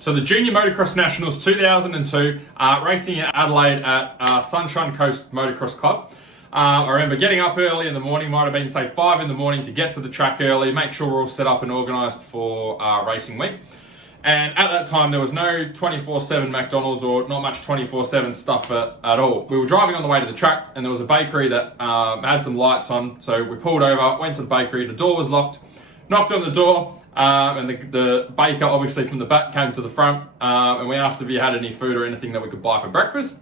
So the Junior Motocross Nationals 2002, racing in Adelaide at Sunshine Coast Motocross Club. I remember getting up early in the morning, might have been say 5 in the morning, to get to the track early, make sure we're all set up and organised for racing week. And at that time, there was no 24/7 McDonald's or not much 24/7 stuff at all. We were driving on the way to the track, and there was a bakery that had some lights on. So we pulled over, went to the bakery, the door was locked, knocked on the door, and the baker, obviously from the back, came to the front, and we asked if he had any food or anything that we could buy for breakfast.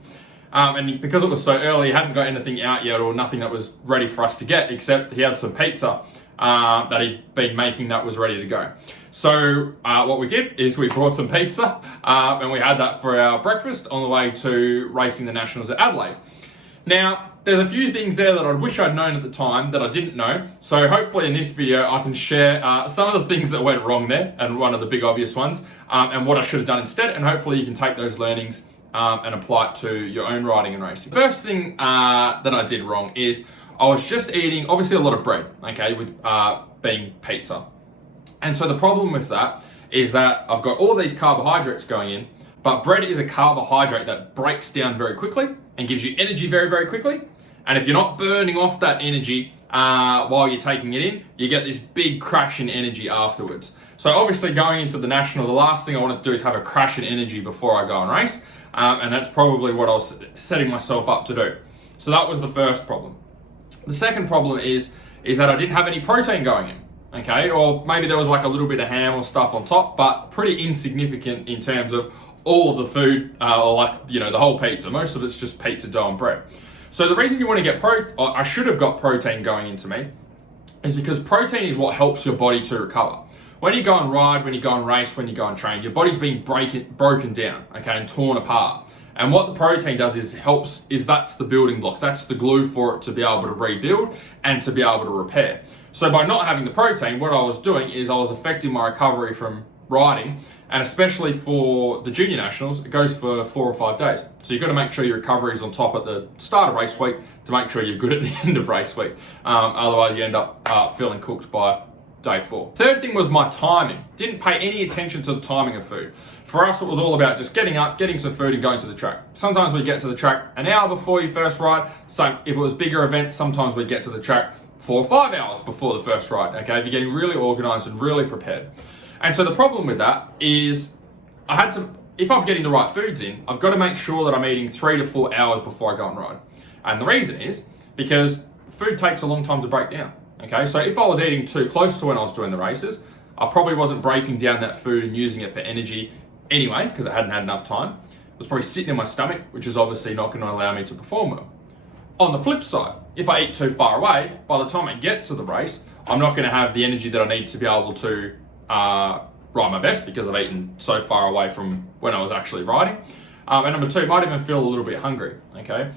And because it was so early, he hadn't got anything out yet, or nothing that was ready for us to get, except he had some pizza that he'd been making that was ready to go. So what we did is we brought some pizza, and we had that for our breakfast on the way to racing the Nationals at Adelaide. Now, there's a few things there that I wish I'd known at the time that I didn't know. So hopefully in this video, I can share some of the things that went wrong there, and one of the big obvious ones, and what I should have done instead. And hopefully you can take those learnings and apply it to your own riding and racing. First thing that I did wrong is I was just eating, obviously, a lot of bread, okay, with being pizza. And so the problem with that is that I've got all of these carbohydrates going in, but bread is a carbohydrate that breaks down very quickly and gives you energy very, very quickly. And if you're not burning off that energy while you're taking it in, you get this big crash in energy afterwards. So obviously going into the National, the last thing I wanted to do is have a crash in energy before I go and race. And that's probably what I was setting myself up to do. So that was the first problem. The second problem is that I didn't have any protein going in. Okay, or maybe there was like a little bit of ham or stuff on top, but pretty insignificant in terms of all of the food, or like, you know, the whole pizza. Most of it's just pizza dough and bread. So the reason you want to get I should have got protein going into me, is because protein is what helps your body to recover. When you go and ride, when you go and race, when you go and train, your body's being broken down, okay, and torn apart. And what the protein does is that's the building blocks. That's the glue for it to be able to rebuild and to be able to repair. So by not having the protein, what I was doing is I was affecting my recovery from riding, and especially for the Junior Nationals, it goes for 4 or 5 days. So you've got to make sure your recovery is on top at the start of race week to make sure you're good at the end of race week. Otherwise you end up feeling cooked by day 4. Third thing was my timing. Didn't pay any attention to the timing of food. For us, it was all about just getting up, getting some food and going to the track. Sometimes we get to the track an hour before you first ride. So if it was bigger events, sometimes we get to the track 4 or 5 hours before the first ride, okay? If you're getting really organized and really prepared. And so the problem with that is if I'm getting the right foods in, I've got to make sure that I'm eating 3 to 4 hours before I go and ride. And the reason is because food takes a long time to break down, okay? So if I was eating too close to when I was doing the races, I probably wasn't breaking down that food and using it for energy anyway, because I hadn't had enough time. It was probably sitting in my stomach, which is obviously not going to allow me to perform well. On the flip side, if I eat too far away, by the time I get to the race, I'm not going to have the energy that I need to be able to ride my best, because I've eaten so far away from when I was actually riding. And number 2, might even feel a little bit hungry, okay?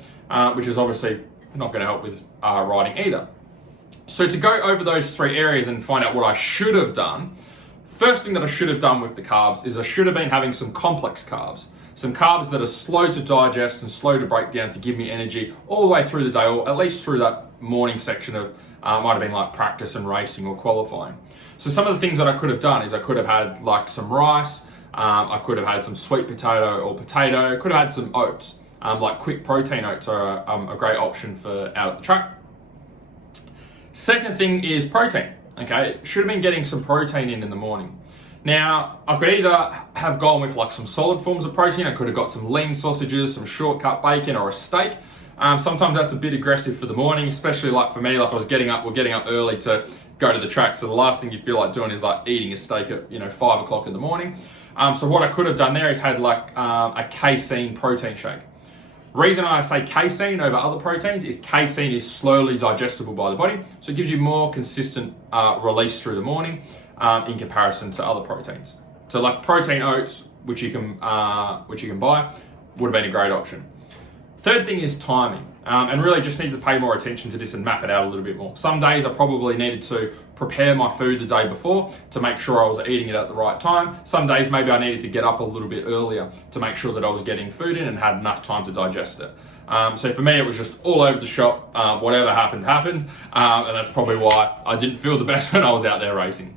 Which is obviously not going to help with riding either. So to go over those 3 areas and find out what I should have done, first thing that I should have done with the carbs is I should have been having some complex carbs. Some carbs that are slow to digest and slow to break down to give me energy all the way through the day, or at least through that morning section of, might have been like practice and racing or qualifying. So some of the things that I could have done is I could have had like some rice, I could have had some sweet potato or potato, I could have had some oats. Like quick protein oats are a great option for out at the track. Second thing is protein, okay? Should have been getting some protein in the morning. Now, I could either have gone with like some solid forms of protein. I could have got some lean sausages, some shortcut bacon, or a steak. Sometimes that's a bit aggressive for the morning, especially like for me, like we're getting up early to go to the track. So the last thing you feel like doing is like eating a steak at 5 o'clock in the morning. So what I could have done there is had like a casein protein shake. Reason I say casein over other proteins is casein is slowly digestible by the body, so it gives you more consistent release through the morning in comparison to other proteins. So like protein oats, which you can buy, would have been a great option. Third thing is timing, and really just need to pay more attention to this and map it out a little bit more. Some days I probably needed to prepare my food the day before to make sure I was eating it at the right time. Some days maybe I needed to get up a little bit earlier to make sure that I was getting food in and had enough time to digest it. So for me, it was just all over the shop. Whatever happened, and that's probably why I didn't feel the best when I was out there racing.